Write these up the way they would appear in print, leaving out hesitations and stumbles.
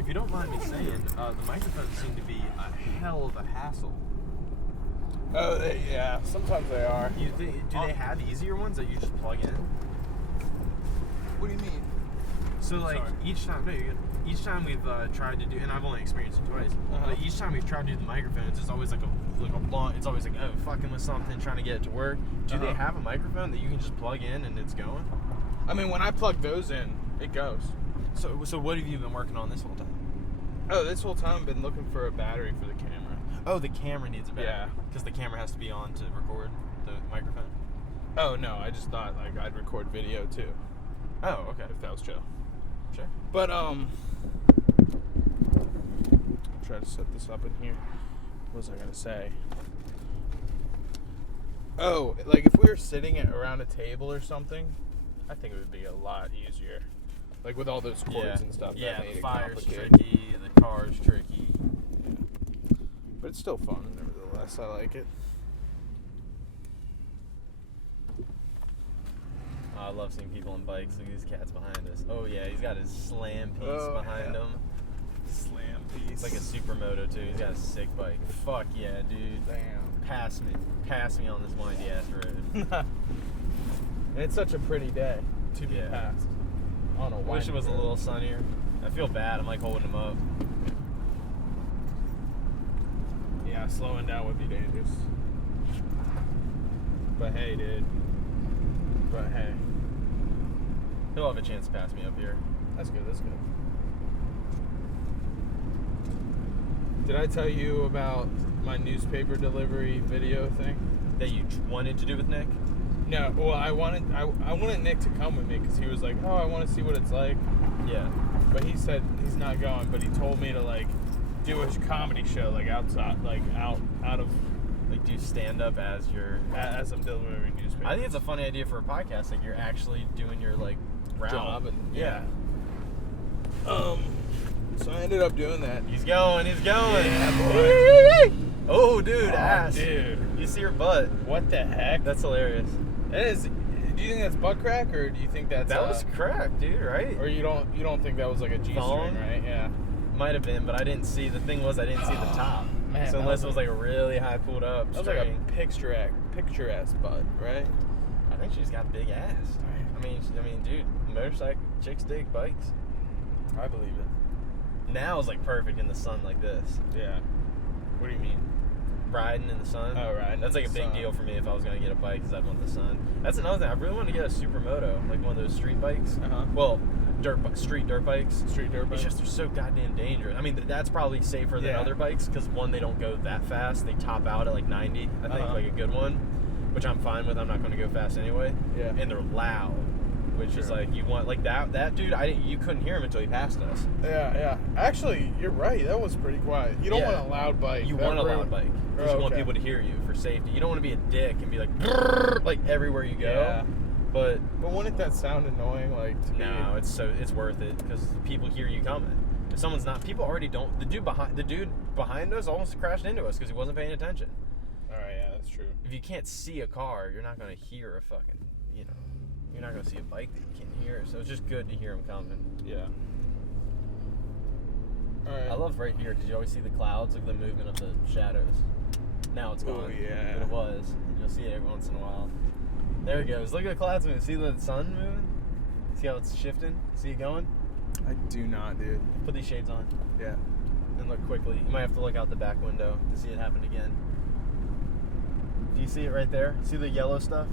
If you don't mind me saying, the microphones seem to be a hell of a hassle. Oh, yeah. Sometimes they are. Do they have easier ones that you just plug in? What do you mean? So like Sorry. each time we've tried to do, and I've only experienced it twice, but each time we've tried to do the microphones, it's always like a long. It's always like, oh, fucking with something, trying to get it to work. Do they have a microphone that you can just plug in and it's going? I mean, when I plug those in, it goes. So what have you been working on this whole time? Oh, this whole time I've been looking for a battery for the camera. Oh, the camera needs a battery. Yeah. Because the camera has to be on to record the microphone. Oh, no, I just thought like I'd record video too. Oh, okay. If that was chill. Sure. But I'll try to set this up in here. What was I gonna say? Oh, like if we were sitting around a table or something, I think it would be a lot easier. Like with all those cords and stuff. Yeah, that made the it fire's complicated. tricky, the car's tricky. But it's still fun, nevertheless. I like it. I love seeing people on bikes. Look at these cats behind us. Oh yeah, he's got his slam piece behind him. Slam piece. It's like a supermoto too. He's got a sick bike. Fuck yeah, dude. Damn. Pass me on this windy ass road. And it's such a pretty day to be passed. On a I wish it was a little sunnier. I feel bad. I'm like holding him up. Yeah, slowing down would be dangerous. But hey, dude. But hey. He'll have a chance to pass me up here. That's good, Did I tell you about my newspaper delivery video thing? That you wanted to do with Nick? No, well, I wanted Nick to come with me because he was like, oh, I want to see what it's like. Yeah. But he said he's not going, but he told me to, like, do a comedy show, like, outside, like, out of... Like, do stand up as I'm delivering newspapers. I think it's a funny idea for a podcast. Like, you're actually doing your, like, route. Job. And, yeah. So I ended up doing that. He's going. Yeah, boy. Oh, dude, ass. Dude. You see her butt. What the heck? That's hilarious. That is. Do you think that's butt crack, or do you think that's That was crack, dude, right? Or you don't think that was like a G string, right? Yeah. Might have been, but I didn't see. The thing was, I didn't see the top. Man, so unless it was like a really high pulled up That was string. like a picturesque butt, right? I think she's got big ass. I mean, dude, motorcycle chicks dig bikes. I believe it. Now is like perfect in the sun like this. Yeah. What do you mean? Riding in the sun. Oh, riding. That's like a big deal for me if I was gonna get a bike because I'd want the sun. That's another thing. I really want to get a supermoto, like one of those street bikes. Well, street dirt bikes. Street dirt bikes. It's just they're so goddamn dangerous. I mean, that's probably safer than other bikes because one, they don't go that fast. They top out at like 90. I think like a good one, which I'm fine with. I'm not going to go fast anyway. Yeah. And they're loud, which is like you want like that dude. You couldn't hear him until he passed us. Yeah. Actually, you're right. That was pretty quiet. You don't want a loud bike. You want a loud bike. You just want people to hear you for safety. You don't want to be a dick and be like everywhere you go. Yeah. But wouldn't that sound annoying? Like to me? No, it's worth it because people hear you coming. If someone's not, people already don't. The dude behind us almost crashed into us because he wasn't paying attention. All right, yeah, that's true. If you can't see a car, you're not gonna hear a fucking, you're not gonna see a bike that you can't hear. So it's just good to hear them coming. Yeah. All right. I love right here because you always see the clouds, look at the movement of the shadows. Now it's gone. Oh yeah. But it was. You'll see it every once in a while. There it goes. Look at the clouds moving. See the sun moving? See how it's shifting? See it going? I do not, dude. Put these shades on. Yeah. And look quickly. You might have to look out the back window to see it happen again. Do you see it right there? See the yellow stuff?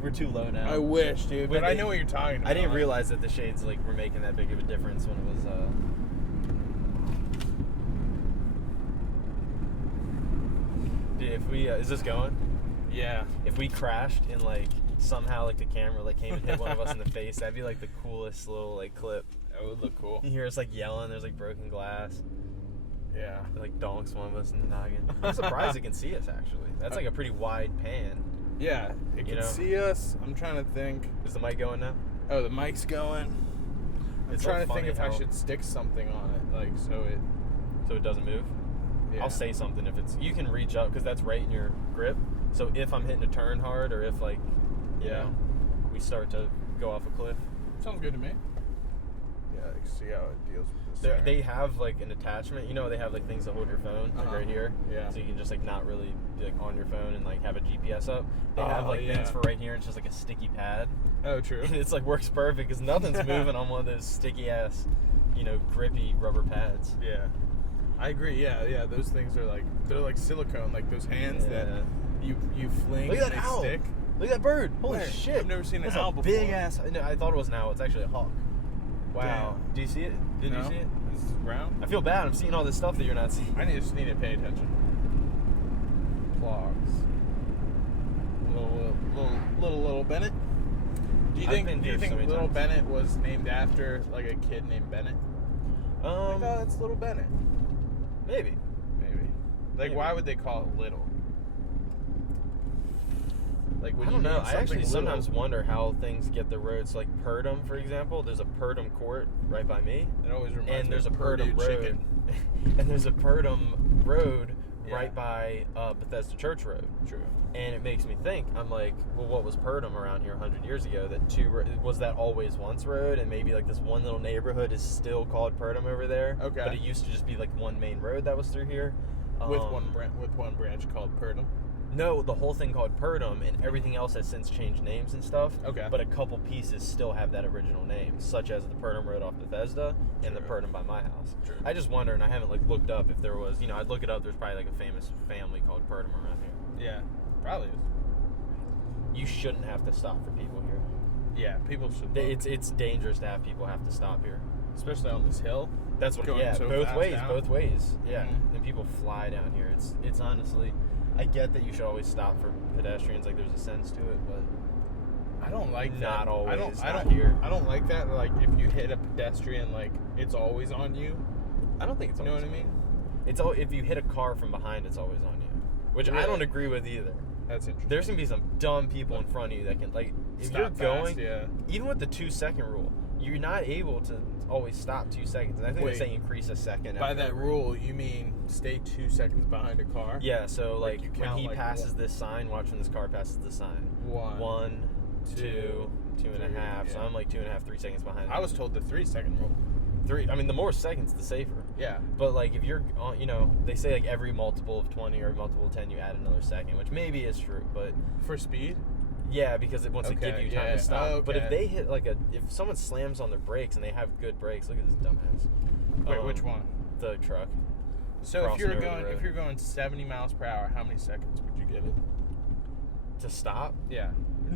We're too low now. I wish, dude. But I know what you're talking about. I didn't realize that the shades were making that big of a difference when it was Dude, if we is this going? Yeah. If we crashed and somehow the camera came and hit one of us in the face, that'd be the coolest little clip. That would look cool. You hear us yelling, there's broken glass. Yeah. It donks one of us in the noggin. I'm surprised it can see us actually. That's a pretty wide pan. Yeah, it can see us. I'm trying to think. Is the mic going now? Oh, the mic's going. I'm trying to think if I should stick something on it, so it doesn't move. Yeah. I'll say something if you can reach up because that's right in your grip. So if I'm hitting a turn hard or if we start to go off a cliff. Sounds good to me. Yeah, like see how it deals with this. They have like an attachment. You know, they have like things to hold your phone like right here. Yeah. So you can just like not really be like on your phone and like have a GPS up. They have like things for right here. And it's just like a sticky pad. Oh, true. And it's like works perfect because nothing's moving on one of those sticky ass, you know, grippy rubber pads. Yeah. I agree. Yeah. Those things are like they're like silicone, like those hands that you fling. Look at that and owl. stick. Look at that bird. Holy Where? shit. I've never seen an That's owl a before. big ass. No, I thought it was an owl. It's actually a hawk. Wow. Damn. Do you see it? Did you see it? This is brown. I feel bad. I'm seeing all this stuff that you're not seeing. I just need to pay attention. Clogs. Little Bennett. Do you think Little Bennett was named after like a kid named Bennett? Like, oh, that's Little Bennett. Maybe. Like, why would they call it little? Like, I don't know. I actually sometimes wonder how things get the roads. Like Purdom, for example. There's a Purdom court right by me. It always reminds me. And there's a Purdue Purdom road. chicken. And there's a Purdom road right by Bethesda Church Road. True. And it makes me think. I'm like, well, what was Purdom around here 100 years ago? Was that always once road? And maybe like this one little neighborhood is still called Purdom over there. Okay. But it used to just be like one main road that was through here. With one branch called Purdom. No, the whole thing called Purdom, and everything else has since changed names and stuff. Okay. But a couple pieces still have that original name, such as the Purdom Road off Bethesda and the Purdom by my house. True. I just wonder, and I haven't like looked up if there was, I'd look it up. There's probably like a famous family called Purdom around here. Yeah, probably is. You shouldn't have to stop for people here. Yeah, people should. It's dangerous to have people have to stop here, especially on this hill. That's what. Going so both fast ways. down. Both ways. Yeah, Mm-hmm. and people fly down here. It's honestly. I get that you should always stop for pedestrians, like there's a sense to it, but I don't like that. Not always. I don't here. I don't like that. Like if you hit a pedestrian, like it's always on you. I don't think it's. You know always what I mean? It's if you hit a car from behind, it's always on you, which Really? I don't agree with either. That's interesting. There's gonna be some dumb people in front of you that can like if Stop you're fast, going, yeah. even with the 2-second rule, you're not able to always stop 2 seconds. And I think they say increase a second. By that rule, you mean stay 2 seconds behind a car? Yeah. So like you when count, he like, passes this sign, watch when this car passes the sign. 1, 2, 2.5. Yeah. So I'm like 2.5, 3 seconds behind. I was told the 3-second rule. 3. I mean, the more seconds, the safer. Yeah. But like if you're, they say like every multiple of 20 or multiple of 10, you add another second, which maybe is true, but For speed? yeah, because it wants to give you time to stop. Oh, But if okay. they hit if someone slams on their brakes and they have good brakes, look at this dumbass. Wait, which one? The truck. So if crossing over the road. if you're going 70 miles per hour, how many seconds would you give it? To stop? Yeah.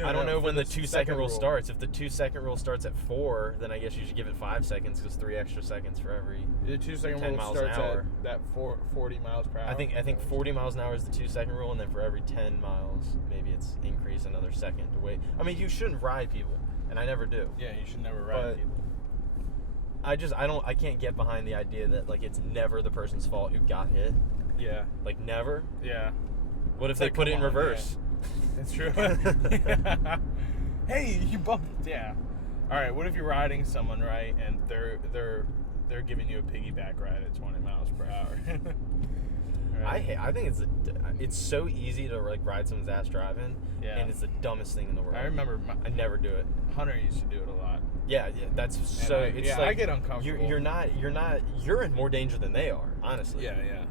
I don't know for when the the 2-second rule rule. starts. If the 2-second rule starts at 4, then I guess you should give it 5 seconds because 3 extra seconds for every. The 2-second 10 rule miles starts an hour. at that 40 miles per hour. I think 40 miles an hour is the 2-second rule, and then for every 10 miles, maybe it's increase another second to wait. I mean, you shouldn't ride people, and I never do. Yeah, you should never ride people. I can't get behind the idea that like it's never the person's fault who got hit. Yeah. Like never. Yeah. What if they put it in reverse? That's true. Hey, you bumped. Yeah. All right. What if you're riding someone right, and they're giving you a piggyback ride at 20 miles per hour? Right. I think it's so easy to like ride someone's ass driving, and it's the dumbest thing in the world. I remember I never do it. Hunter used to do it a lot. Yeah, that's so. It's like I get uncomfortable. You're in more danger than they are, honestly. Yeah.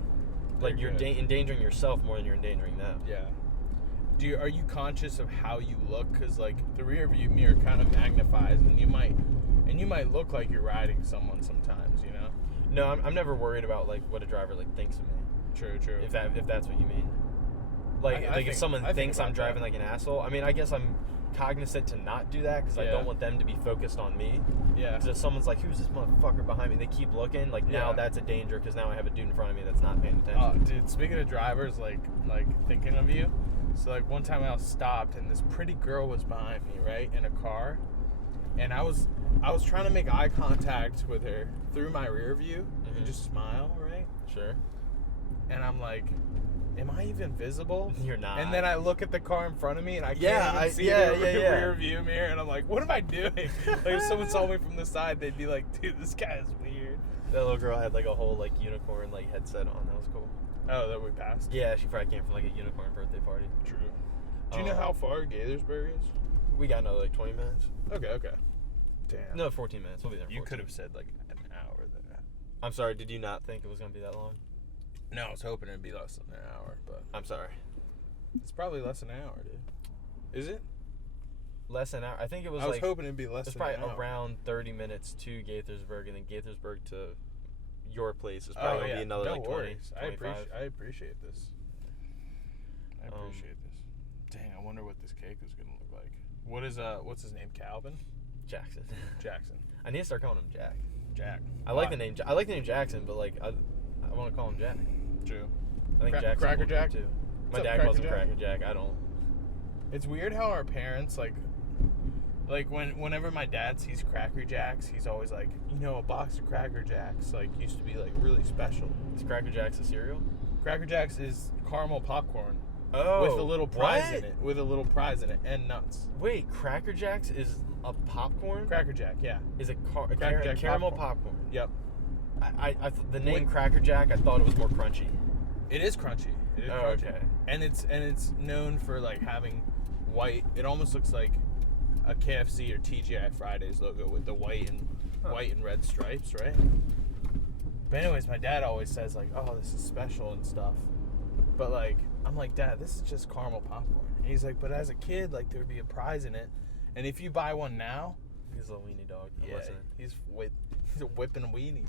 Like you're endangering yourself more than you're endangering them. Yeah. Are you conscious of how you look? Because like the rear view mirror kind of magnifies, and you might look like you're riding someone sometimes. You know. No, I'm never worried about like what a driver like thinks of me. True. If that's what you mean. Like if someone thinks I'm driving like an asshole, I mean I guess I'm cognizant to not do that because I don't want them to be focused on me. Yeah. Because if someone's like, who's this motherfucker behind me? They keep looking. Like now that's a danger because now I have a dude in front of me that's not paying attention. Dude, speaking of drivers, like thinking of you. So like one time I was stopped and this pretty girl was behind me, right, in a car, and I was trying to make eye contact with her through my rear view and just smile, right? Sure. And I'm like, am I even visible? You're not. And then I look at the car in front of me and I can't even see the rear view mirror, and I'm like, what am I doing? Like if someone saw me from the side, they'd be like, dude, this guy is weird. That little girl had like a whole like unicorn like headset on. That was cool. Oh, that we passed? Yeah, she probably came from like a unicorn birthday party. True. Do you know how far Gaithersburg is? We got another like 20 minutes. Okay. Damn. No, 14 minutes. We'll be there in 14. You could have said like I'm sorry, did you not think it was going to be that long? No, I was hoping it'd be less than an hour, but... I'm sorry. It's probably less than an hour, dude. Is it? Less than an hour? I think it was I was hoping it'd be less than an hour. It's probably around 30 minutes to Gaithersburg, and then Gaithersburg to your place is probably going to be another, like, 20, 25. I appreciate this. I appreciate this. Dang, I wonder what this cake is going to look like. What's his name? Calvin? Jackson. I need to start calling him Jack. Jack. I like the name Jackson, but like I want to call him Jack. True. I think Jackson Cracker Jack too. My dad calls him Cracker Jack. I don't. It's weird how our parents like whenever my dad sees Cracker Jacks, he's always like, a box of Cracker Jacks like used to be like really special. Is Cracker Jacks a cereal? Cracker Jacks is caramel popcorn. Oh, with a little prize in it. With a little prize in it and nuts. Wait, Cracker Jacks is a popcorn? Cracker Jack, yeah. Is a Cracker Jack caramel popcorn? Yep. The name Cracker Jack, I thought it was more crunchy. It is crunchy. It is crunchy. Okay. And it's known for like having white. It almost looks like a KFC or TGI Fridays logo with the white and red stripes, right? But anyways, my dad always says like, "Oh, this is special and stuff." But like, I'm like, "Dad, this is just caramel popcorn." And he's like, "But as a kid, like there'd be a prize in it, and if you buy one now." He's a little weenie dog. Yeah, he's a whipping weenie.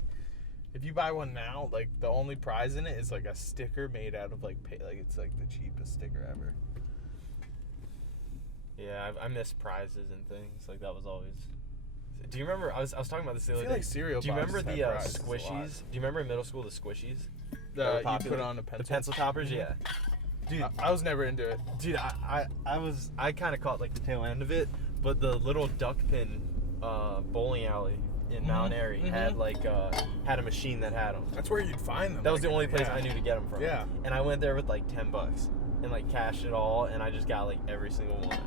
If you buy one now, like the only prize in it is like a sticker made out of like it's like the cheapest sticker ever. Yeah, I miss prizes and things. Like that was always. Do you remember? I was talking about this the other day. Like cereal. Do you remember the squishies? Do you remember in middle school the squishies? You put on a pencil. The pencil toppers, mm-hmm. Yeah. Dude, I was never into it. Dude, I kind of caught like the tail end of it, but the little duck pin bowling alley in Mount Airy had had a machine that had them. That's where you'd find them. That was the only place I knew to get them from. Yeah. And I went there with like $10 and like cashed it all, and I just got like every single one.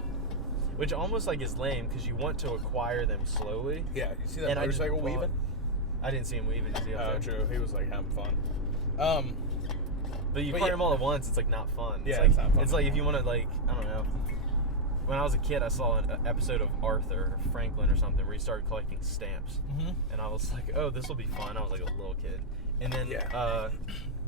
Which almost like is lame because you want to acquire them slowly. Yeah, you see that motorcycle weaving? I didn't see him weaving. Oh, true. He was like having fun. But you acquire them all at once, it's like not fun. Yeah, it's not fun. It's like if you want to like, I don't know. When I was a kid, I saw an episode of Arthur or Franklin or something where he started collecting stamps. Mm-hmm. And I was like, oh, this will be fun. I was like a little kid. And then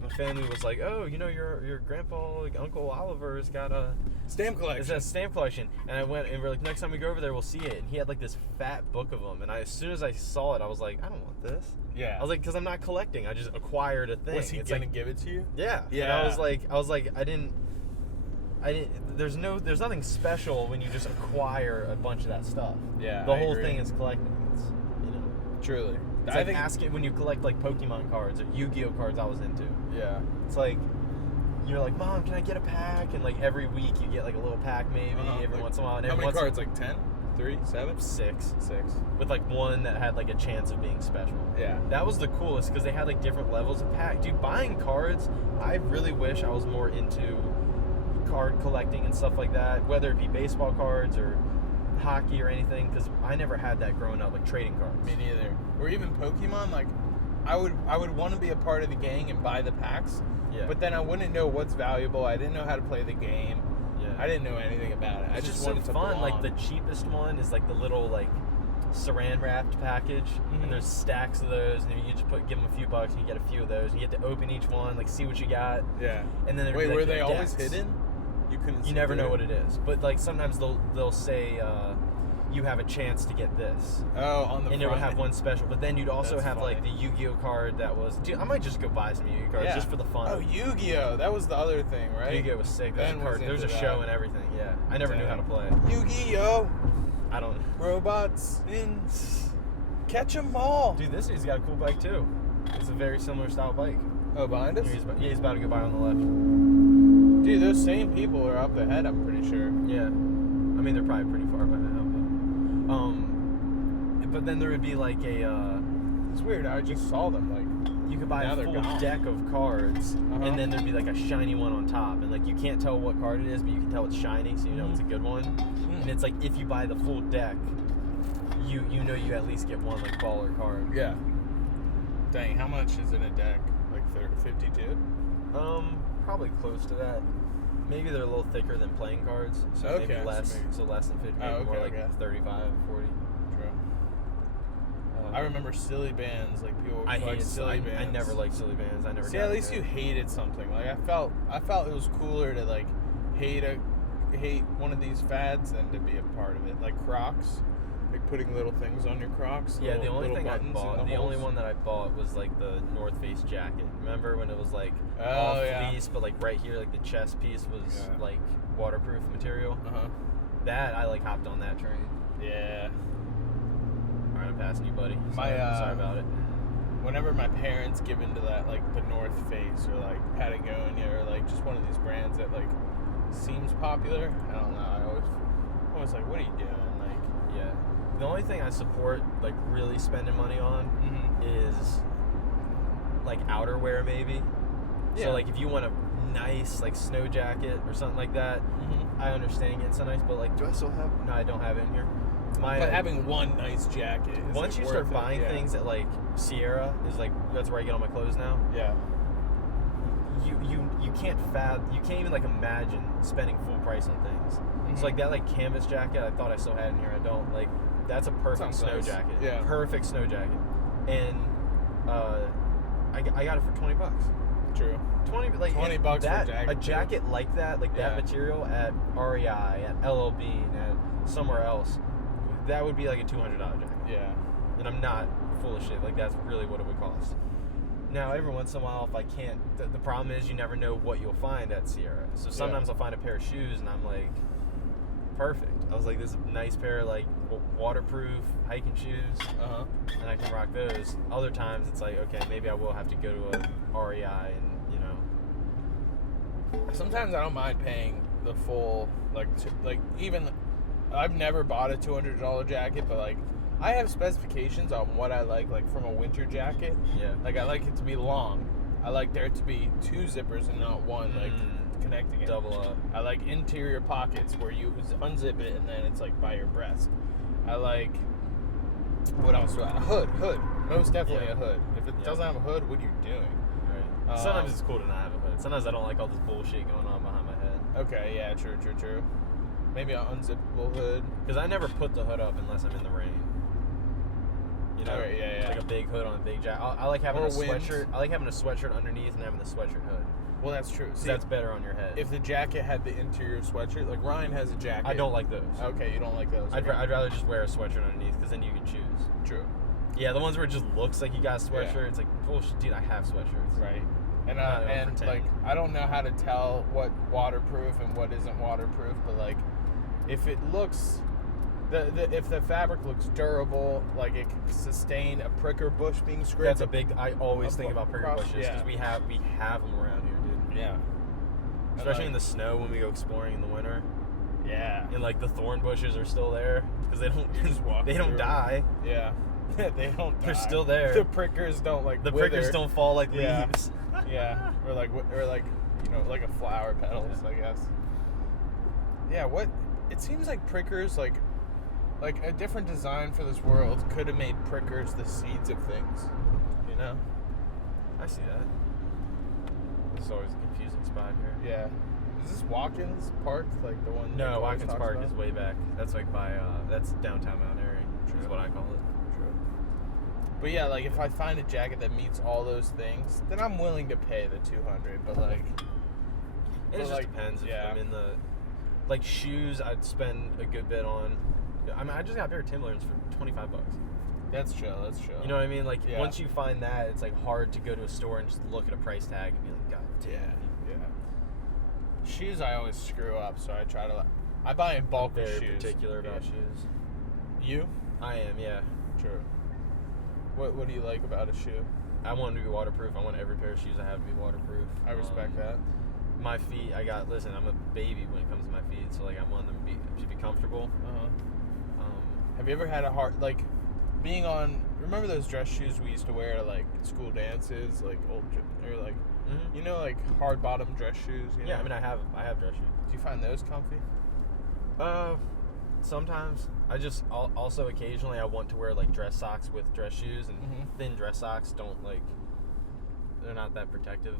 my family was like, oh, your grandpa, like Uncle Oliver's got a stamp collection. It's a stamp collection. And I went and we're like, next time we go over there, we'll see it. And he had like this fat book of them. And as soon as I saw it, I was like, I don't want this. Yeah. I was like, because I'm not collecting. I just acquired a thing. Was he gonna give it to you? Yeah. Yeah. And I was like, I didn't. There's nothing special when you just acquire a bunch of that stuff. Yeah. The whole thing is collecting. It's, Truly. It's like asking when you collect like Pokemon cards or Yu-Gi-Oh cards. I was into. Yeah. It's like you're like, Mom, can I get a pack? And like every week you get like a little pack maybe every once in a while. And how many cards? Like 10? 3? 7? 6. 6. With like one that had like a chance of being special. Yeah. That was the coolest because they had like different levels of pack. Dude, buying cards, I really wish I was more into card collecting and stuff like that, whether it be baseball cards or hockey or anything, because I never had that growing up, like trading cards. Me neither. Or even Pokemon, like I would want to be a part of the gang and buy the packs, but then I wouldn't know what's valuable. I didn't know how to play the game. Yeah. I didn't know anything about it. I just wanted to belong. Like the cheapest one is like the little like saran wrapped package, and there's stacks of those, and you just give them a few bucks and you get a few of those, and you get to open each one, like see what you got. Yeah. And then were like, they always hidden? You never know what it is, but like sometimes they'll say you have a chance to get this. Oh, on the and it would have one special, but then you'd also have funny. like the Yu-Gi-Oh card that was. Dude, I might just go buy some Yu-Gi-Oh cards just for the fun. Oh, Yu-Gi-Oh, that was the other thing, right? Yu-Gi-Oh was sick. There's a show and everything. Yeah, I never knew how to play. Yu-Gi-Oh. I don't. Robots in. Catch 'em all. Dude, this dude's got a cool bike too. It's a very similar style bike. Oh, behind us? He's about to go by on the left. Dude, those same people are up ahead, I'm pretty sure. Yeah. I mean, they're probably pretty far by now. But then there would be like a... it's weird, I just saw them, like... You could buy a full deck of cards, and then there'd be like a shiny one on top. And like, you can't tell what card it is, but you can tell it's shiny, so you know it's a good one. And it's like, if you buy the full deck, you know you at least get one like baller card. Yeah. Dang, how much is in a deck? Like 52? Probably close to that. Maybe they're a little thicker than playing cards, so maybe less. So less than 50, more like 35, 40. True. I remember silly bands, like people would like silly bands. I never liked silly bands. I never. See, at least you hated something. Like I felt it was cooler to like hate one of these fads than to be a part of it. Like Crocs, like putting little things on your Crocs. Yeah, the only thing I bought, the only one that I bought was like the North Face jacket. Remember when it was like all fleece, but like right here, like the chest piece was like waterproof material. That I like hopped on that train. Yeah. All right, I'm passing you, buddy. Sorry about it. Whenever my parents give into that, like the North Face or like Patagonia or like just one of these brands that like seems popular, I don't know. I always like, what are you doing? Like, yeah. The only thing I support, like really spending money on, is like outerwear, maybe. Yeah. So like if you want a nice like snow jacket or something like that, I understand it's so nice, but like, do I still have? No, I don't have it in here. But having one nice jacket is once like you start buying things at like Sierra, is like that's where I get all my clothes now. Yeah. You can't even like imagine spending full price on things. So like that like canvas jacket, I thought I still had in here. I don't. Like that's a perfect snow jacket. Yeah. Perfect snow jacket. And I got it for $20. True. $20 that, for a jacket. A jacket like that, like that material at REI, at LLB, and at somewhere else, that would be like a $200 jacket. Yeah. And I'm not full of shit. Like that's really what it would cost. Now every once in a while, if I can't, the problem is you never know what you'll find at Sierra. So sometimes I'll find a pair of shoes and I'm like, perfect. I was like, this is a nice pair of like waterproof hiking shoes, and I can rock those. Other times it's like, okay, maybe I will have to go to a REI and Sometimes I don't mind paying the full like even. I've never bought a $200 jacket, but like I have specifications on what I like from a winter jacket. Yeah. Like I like it to be long. I like there to be 2 zippers and not one, like connecting it. Double up. I like interior pockets where you unzip it and then it's like by your breast. I like, what else do I? A hood. Most definitely a hood. If it doesn't have a hood, what are you doing? Right. Sometimes it's cool to not have a hood. Sometimes I don't like all this bullshit going on behind my head. Okay, yeah, true. Maybe an unzippable hood. Because I never put the hood up unless I'm in the rain. You know, yeah. Like a big hood on a big jacket. I like having a sweatshirt. I like having a sweatshirt underneath and having the sweatshirt hood. Well, that's true. See, that's better on your head. If the jacket had the interior sweatshirt, like Ryan has a jacket. I don't like those. Okay, you don't like those. I'd rather just wear a sweatshirt underneath because then you can choose. True. Yeah, the ones where it just looks like you got a sweatshirt. Yeah. It's like, bullshit, dude, I have sweatshirts. Right. And like, I don't know how to tell what waterproof and what isn't waterproof, but like, if it looks, if the fabric looks durable, like it can sustain a pricker bush being scraped. That's a big. I always think about pricker bushes because we have them around here, dude. Yeah. Especially in the snow when we go exploring in the winter. Yeah. And like the thorn bushes are still there because they don't. You just walk. They don't die. Yeah. They don't. They're still there. The prickers don't like. The wither. prickers don't fall like leaves. Yeah. Or like like a flower petals, I guess. Yeah. What? It seems like prickers like a different design for this world could have made prickers the seeds of things. You know? I see that. It's always a confusing spot here. Yeah. Is this Watkins Park, like the one? No, Watkins Park is way back. That's like by that's downtown Mount Airy. Is what I call it. True. But yeah, like if I find a jacket that meets all those things, then I'm willing to pay the $200. But like, it just depends. If I'm in the like shoes, I'd spend a good bit on. I mean, I just got a pair of Timberlands for $25. That's chill. You know what I mean? Like once you find that, it's like hard to go to a store and just look at a price tag and be like, God damn. Yeah. Shoes, I always screw up, so I buy in bulk of shoes. Very particular about shoes. You? I am, yeah. True. What do you like about a shoe? I want them to be waterproof. I want every pair of shoes I have to be waterproof. I respect that. My feet, listen, I'm a baby when it comes to my feet, so like I want them to be comfortable. Have you ever had a hard, like, being on, remember those dress shoes we used to wear to like school dances, like old, or like, you know, like hard bottom dress shoes? You know? Yeah, I mean, I have dress shoes. Do you find those comfy? Sometimes. I just, also occasionally I want to wear like dress socks with dress shoes, and thin dress socks don't like, they're not that protective.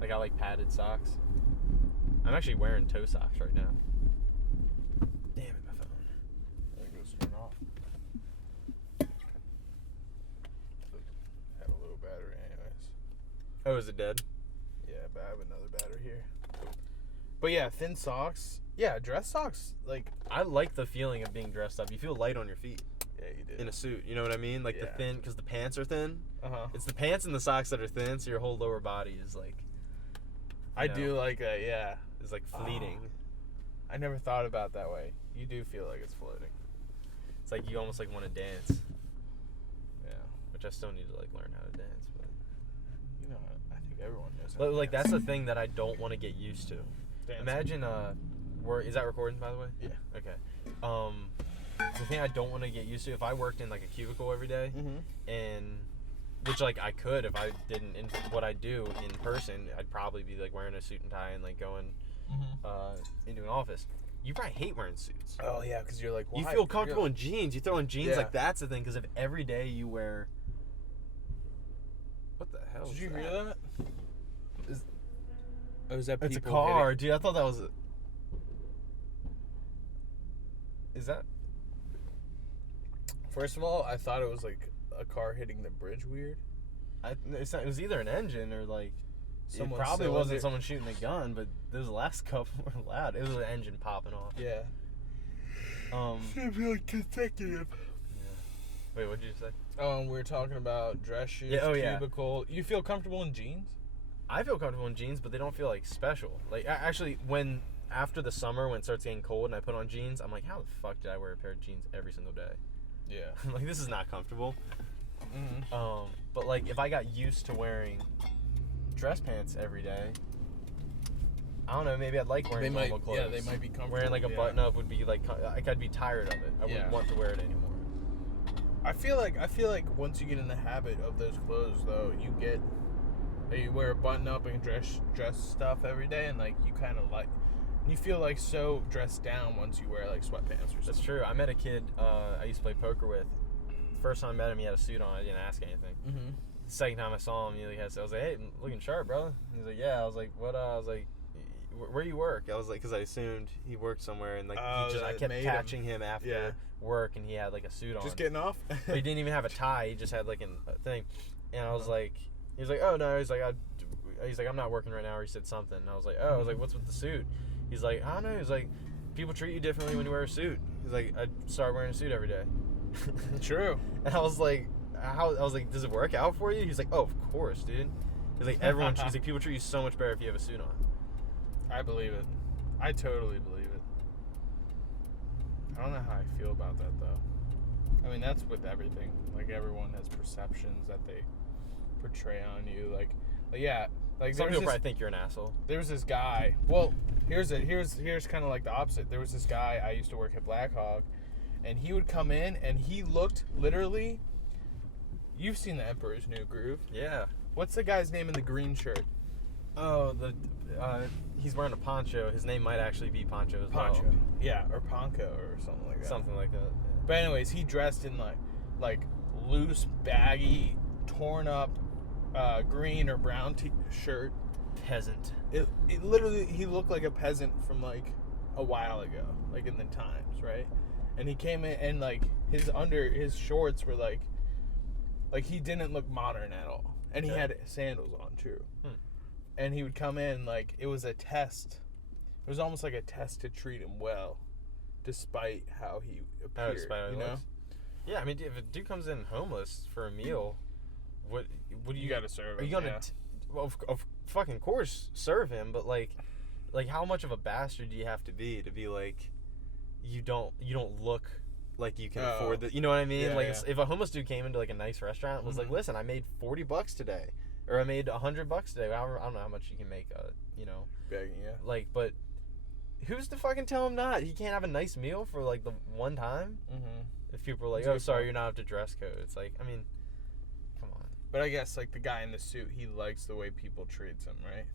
Like I like padded socks. I'm actually wearing toe socks right now. Damn it, my phone. There it goes, turn off. Oh, is it dead? Yeah, but I have another battery here. But yeah, thin socks. Yeah, dress socks. Like, I like the feeling of being dressed up. You feel light on your feet. Yeah, you do. In a suit, you know what I mean? Like the thin, because the pants are thin. It's the pants and the socks that are thin, so your whole lower body is like. I do like that. Yeah. It's like fleeting. I never thought about it that way. You do feel like it's floating. It's like you almost like want to dance. Yeah. Which I still need to like learn how to dance, but. You know, I think everyone knows how to Like dance. that's the thing that I don't want to get used to. Dancing. Imagine is that recording, by the way? Yeah. Okay. The thing I don't want to get used to, if I worked in like a cubicle every day, and which like I could if I didn't what I do in person, I'd probably be like wearing a suit and tie and like going into an office. You probably hate wearing suits. Oh yeah, because you're like, why? You feel comfortable in jeans. You throw in jeans, Yeah. like that's the thing. Because if every day you wear, what the hell? Did is you that? hear that? Is that It's a people car, hitting? dude. I thought that was. Is that? First of all, I thought it was like a car hitting the bridge. Weird. It was either an engine or like. Someone it probably still wasn't under- someone shooting a gun, but those last couple were loud. It was an engine popping off. Yeah. Seems like consecutive. Wait, what did you say? We were talking about dress shoes, cubicle. You feel comfortable in jeans? I feel comfortable in jeans, but they don't feel like special. Like actually, after the summer when it starts getting cold and I put on jeans, I'm like, how the fuck did I wear a pair of jeans every single day? Yeah. Like this is not comfortable. But like if I got used to wearing dress pants every day, I don't know, maybe I'd like wearing normal clothes. Yeah, they might be comfortable. Wearing like a button up would be like I'd be tired of it. I wouldn't want to wear it anymore. I feel like once you get in the habit of those clothes, though, you wear a button up and dress stuff every day, and like you kind of like you feel like so dressed down once you wear like sweatpants or something. That's true. I met a kid I used to play poker with. The first time I met him, he had a suit on. I didn't ask anything. The second time I saw him, I was like, "Hey, looking sharp, brother." He's like, "Yeah." I was like, "What?" I was like, "Where you work?" I was like, because I assumed he worked somewhere, and like I kept catching him after work, and he had like a suit on. Just getting off. But he didn't even have a tie. He just had like a thing, and I was like, he was like, "Oh no," he's like, "I'm not working right now," or he said something. And I was like, "Oh," I was like, "What's with the suit?" He's like, "I don't know." He's like, "People treat you differently when you wear a suit." He's like, "I start wearing a suit every day." True. And I was like, "Does it work out for you?" He's like, "Oh, of course, dude." He's like, he's like, "People treat you so much better if you have a suit on." I believe it. I totally believe it. I don't know how I feel about that though. I mean, that's with everything. Like everyone has perceptions that they portray on you. Like yeah. Like some people probably think you're an asshole. There's this guy. Well, here's kind of like the opposite. There was this guy I used to work at Black Hog, and he would come in and he looked literally. You've seen The Emperor's New Groove. Yeah. What's the guy's name in the green shirt? Oh, he's wearing a poncho. His name might actually be Poncho as well. Poncho. Yeah, or Poncho or something like that. Something like that. Yeah. But anyways, he dressed in like loose, baggy, torn up green or brown shirt. Peasant. It literally, he looked like a peasant from like a while ago, like in the times, right? And he came in and like his shorts were like he didn't look modern at all. And he had sandals on too. And he would come in like it was a test. It was almost like a test to treat him well, despite how he appeared. You know? Yeah, I mean, if a dude comes in homeless for a meal, what do you got to serve him? Are you gonna? Well, of fucking course, serve him. But like, how much of a bastard do you have to be like, you don't look like you can afford that? You know what I mean? Yeah, if a homeless dude came into like a nice restaurant and was like, "Listen, I made $40 today." Or I made $100 today. I don't know how much you can make, begging, yeah. Like, but who's to fucking tell him not? He can't have a nice meal for like the one time. If people are like, "Oh, sorry, you're not up to dress code," it's like, I mean, come on. But I guess like the guy in the suit, he likes the way people treats him, right?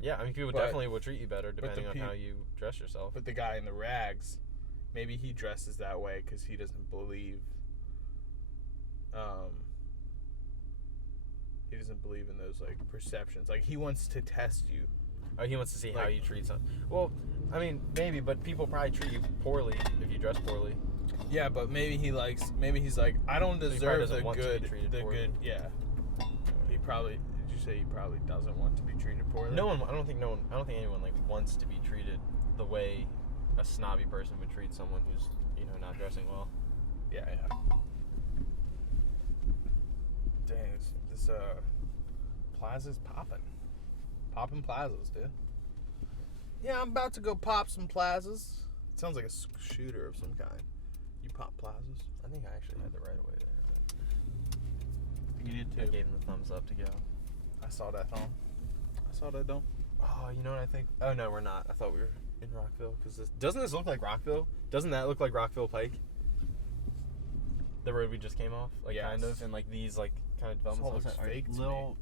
Yeah, I mean, people definitely will treat you better depending on how you dress yourself. But the guy in the rags, maybe he dresses that way because he doesn't believe. He doesn't believe in those like perceptions. Like he wants to test you. Oh, he wants to see how you treat something. Well, I mean, maybe, but people probably treat you poorly if you dress poorly. Yeah, but maybe he's like, I don't deserve the good. Yeah. He probably say he probably doesn't want to be treated poorly. I don't think anyone like wants to be treated the way a snobby person would treat someone who's, you know, not dressing well. Yeah. Dang, this plaza's popping plazas, dude. Yeah, I'm about to go pop some plazas. It sounds like a shooter of some kind. You pop plazas? I think I actually had the right away there. You did too. I gave him the thumbs up to go. I saw that, Tom. I saw that, Dom. Oh, you know what I think? Oh, no, we're not. I thought we were in Rockville. Doesn't this look like Rockville? Doesn't that look like Rockville Pike? The road we just came off? Like, yes. Kind of. And, like, these, like, kind of developments. Looks fake to me. Hold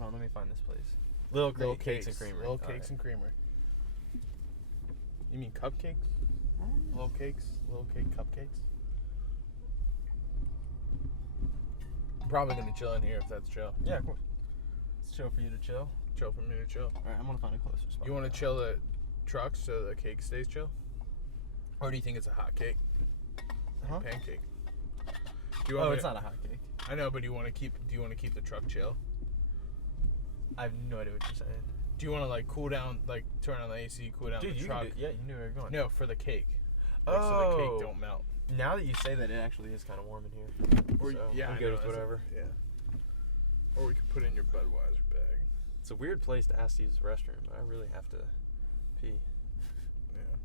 on, let me find this place. Little Cakes and Creamery. Little Cakes and Creamery. You mean cupcakes? Little cake cupcakes? I'm probably going to chill in here if that's chill. Yeah, of course. It's chill for you to chill. Chill for me to chill. All right, I'm going to find a closer spot. You want to chill the truck so the cake stays chill? Or do you think it's a hot cake? Huh? Pancake. It's not a hot cake. I know, but do you want to keep the truck chill? I have no idea what you're saying. Do you want to, like, cool down, like, turn on the AC, cool down the truck? You knew where you're going. No, for the cake. Like, so the cake don't melt. Now that you say that, it actually is kind of warm in here. Or, so yeah, I'm good with whatever. Yeah. Or we could put it in your Budweiser bag. It's a weird place to ask to use the restroom, but I really have to pee. Yeah.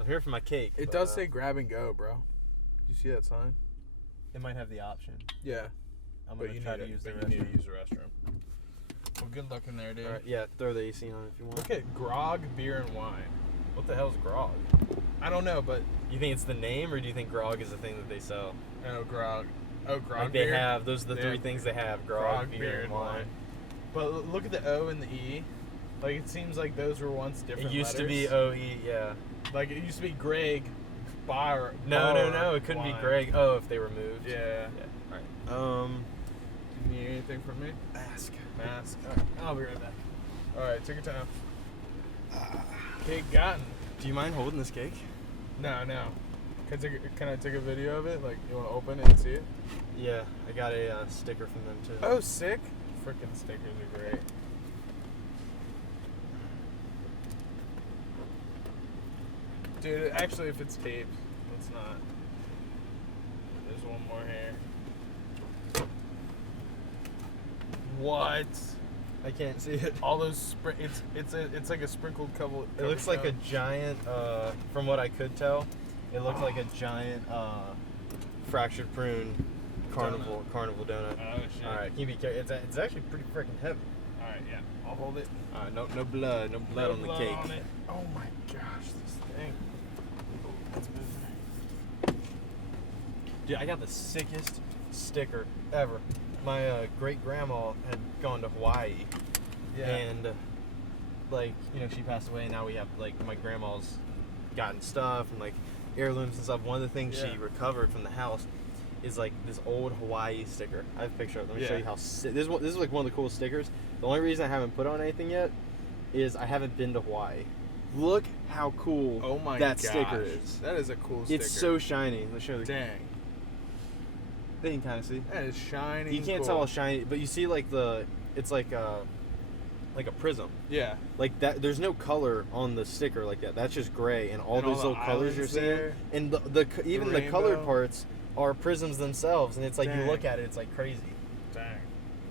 I'm here for my cake. It does say grab and go, bro. You see that sign? It might have the option. Yeah. I'm going to try to use the restroom. You need to use the restroom. Well, good luck in there, dude. All right, yeah, throw the AC on if you want. Look at grog, beer, and wine. What the hell is grog? I don't know, but... You think it's the name, or do you think grog is the thing that they sell? No, grog. Oh, grog, like beer? They have, those are the three things they have. Grog, beer, and wine. But look at the O and the E. Like, it seems like those were once different letters. It used to be O-E, yeah. Like, it used to be Greg, Bar. No, it couldn't be Greg. Oh, if they were moved. Yeah. All right. Do you need anything from me? Mask. All right, I'll be right back. All right, take your time. Cake gotten. Do you mind holding this cake? No. Can I take a video of it? Like, you want to open it and see it? Yeah, I got a sticker from them too. Oh, sick. Freaking stickers are great. Dude, actually, if it's taped, let's not. There's one more here. What? I can't see it. All those it's like a sprinkled cover. It looks like a giant. From what I could tell, it looks like a giant fractured prune carnival donut. Oh shit! All right, can you be careful? It's actually pretty freaking heavy. All right, yeah, I'll hold it. All right, no blood on the cake. On it. Oh my gosh, this thing. Let's move. Dude, I got the sickest sticker ever. My great grandma had gone to Hawaii, and like, you know, she passed away, and now we have, like, my grandma's gotten stuff and, like, heirlooms and stuff. One of the things she recovered from the house is, like, this old Hawaii sticker. I have a picture of it. Let me show you how sick. This is like one of the coolest stickers. The only reason I haven't put on anything yet is I haven't been to Hawaii. Look how cool that sticker is. That is a cool sticker. It's so shiny. Let's show you. Dang. They can kind of see. That is shiny. You can't tell how shiny, but you see, like, it's like a prism. Yeah. Like that. There's no color on the sticker like that. That's just gray, and all those little colors you're seeing, and even the colored parts are prisms themselves, and it's like, you look at it, it's like crazy. Dang.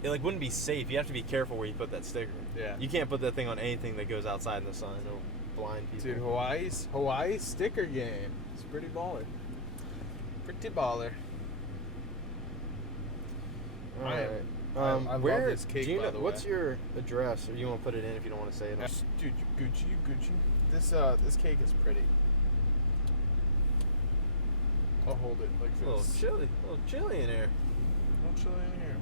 It like wouldn't be safe. You have to be careful where you put that sticker. Yeah. You can't put that thing on anything that goes outside in the sun. No blind people. Dude, Hawaii's sticker game. It's pretty baller. Pretty baller. All right. I love this cake, by the way. What's your address, or you want to put it in if you don't want to say it? Dude, you Gucci. This cake is pretty. I'll hold it like this. A little chilly in here. A little chilly in here.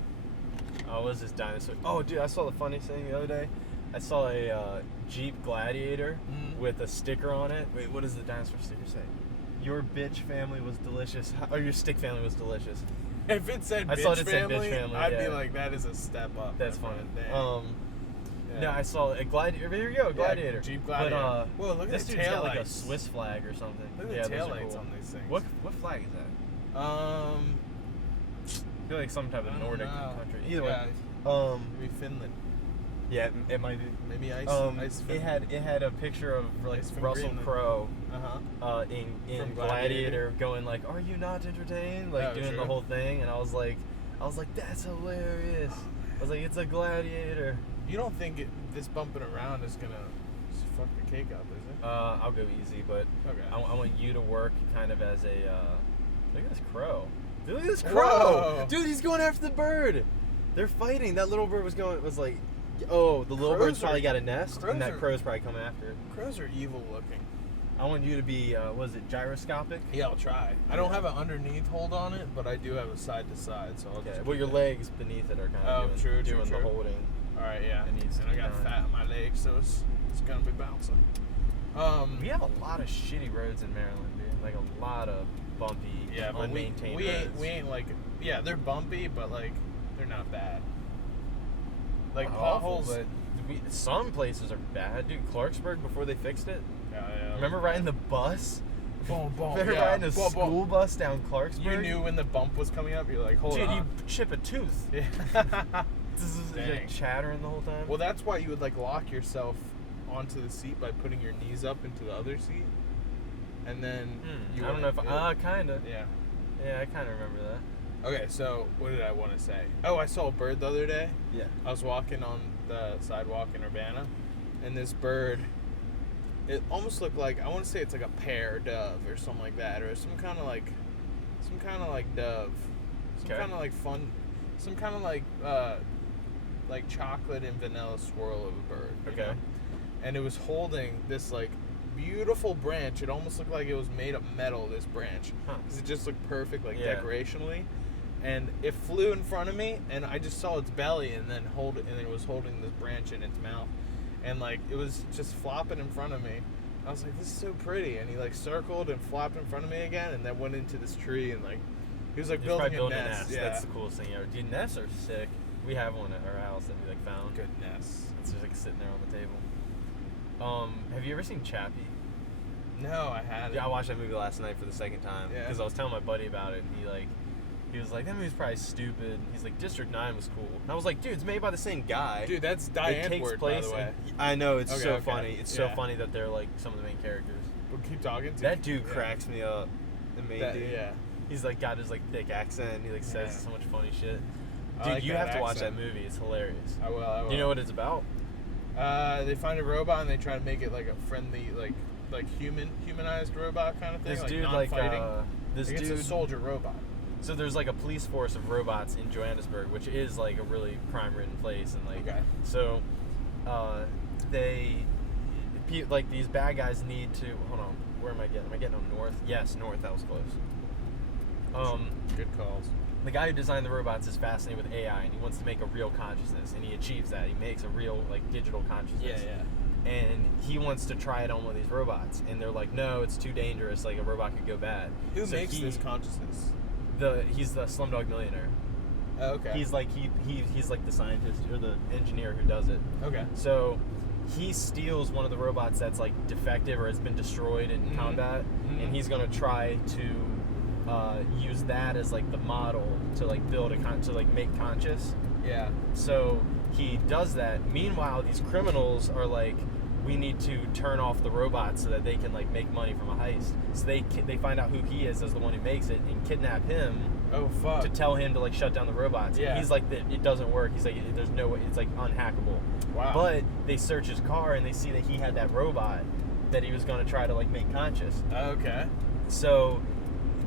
Oh, what is this dinosaur? Oh, dude, I saw the funniest thing the other day. I saw a Jeep Gladiator with a sticker on it. Wait, what does the dinosaur sticker say? Your bitch family was delicious. Or your stick family was delicious. If it said bitch family, I'd be like, that is a step up. That's funny. No, I saw a Gladiator. Here you go, Gladiator. Yeah, Jeep Gladiator. But, whoa, look at this the dude's got taillights. like a Swiss flag or something. Look at the taillights on these things. What flag is that? I feel like some type of Nordic country. Either way. Maybe Finland. Yeah, it might be. Maybe ice. It had a picture of like Russell Crowe. In Gladiator going like, "Are you not entertained?" Like doing the whole thing, and I was like, "That's hilarious." I was like, "It's a gladiator." You don't think this bumping around is gonna fuck the cake up, is it? I'll go easy, but okay. I want you to work kind of as a. Look at this crow. Dude, look at this crow. Whoa. Dude, he's going after the bird. They're fighting. That little bird was like, oh, the little bird's probably got a nest, and that crow's probably coming after it. Crows are evil looking. I want you to be, was it gyroscopic? Yeah, I'll try. I don't have an underneath hold on it, but I do have a side to side, so I'll just. Well, your legs beneath it are kind of doing the holding. All right, yeah. And I got fat on my legs, so it's gonna be bouncing. We have a lot of shitty roads in Maryland, dude. Like a lot of bumpy, unmaintained roads. We ain't like, yeah, they're bumpy, but like they're not bad. Like not potholes. Awful, but some places are bad, dude. Clarksburg before they fixed it. Yeah. Remember riding the bus? Boom. Remember riding a school bus down Clarksburg? You knew when the bump was coming up. You're like, hold on. Dude, you chip a tooth. Yeah. This is like chattering the whole time. Well, that's why you would like lock yourself onto the seat by putting your knees up into the other seat, and then I don't know if kinda. Yeah, I kind of remember that. Okay, so what did I want to say? Oh, I saw a bird the other day. Yeah. I was walking on the sidewalk in Urbana, and this bird, it almost looked like, I want to say it's like a pear dove or something like that, or some kind of like dove, some kind of like fun, some kind of like chocolate and vanilla swirl of a bird. Okay. Know? And it was holding this like beautiful branch. It almost looked like it was made of metal, this branch, because it just looked perfect, like decorationally. And it flew in front of me, and I just saw its belly, and then it was holding this branch in its mouth, and like it was just flopping in front of me. I was like, this is so pretty. And he like circled and flopped in front of me again, and then went into this tree, and like he was like building a nest. Yeah, that's the coolest thing ever. Dude, nests are sick. We have one at our house that we like found. Good nest. It's just like sitting there on the table. Have you ever seen Chappie? No, I hadn't. Yeah, I watched that movie last night for the second time because I was telling my buddy about it, and he was like, that movie's probably stupid. He's like, District 9 was cool. And I was like, dude, it's made by the same guy. Dude, that's Diane Ward, by the way. I know, it's so funny. It's so funny that they're like some of the main characters. We'll keep talking. That dude cracks me up. The main dude. Yeah. He's like got his like thick accent. He like says so much funny shit. Dude, like you have to watch that movie. It's hilarious. I will. Do you know what it's about? They find a robot and they try to make it like a friendly, like humanized robot kind of thing. This like dude non-fighting. This dude. It's a soldier robot. So there's like a police force of robots in Johannesburg, which is like a really crime-ridden place, and like so these bad guys need to hold on. Where am I getting? Am I getting on north? Yes, north. That was close. Good calls. The guy who designed the robots is fascinated with AI, and he wants to make a real consciousness, and he achieves that. He makes a real like digital consciousness. Yeah. And he wants to try it on one of these robots, and they're like, no, it's too dangerous. Like a robot could go bad. Who makes this consciousness? He's the Slumdog Millionaire. Oh, okay. He's like he's like the scientist or the engineer who does it. Okay. So he steals one of the robots that's like defective or has been destroyed in combat, and he's gonna try to use that as like the model to like build to like make conscious. Yeah. So he does that. Meanwhile, these criminals are like, we need to turn off the robot so that they can like make money from a heist. So they find out who he is as the one who makes it and kidnap him. Oh fuck! To tell him to like shut down the robots. Yeah. And he's like, it doesn't work. He's like, there's no way. It's like unhackable. Wow. But they search his car and they see that he had that robot that he was going to try to like make conscious. Okay. So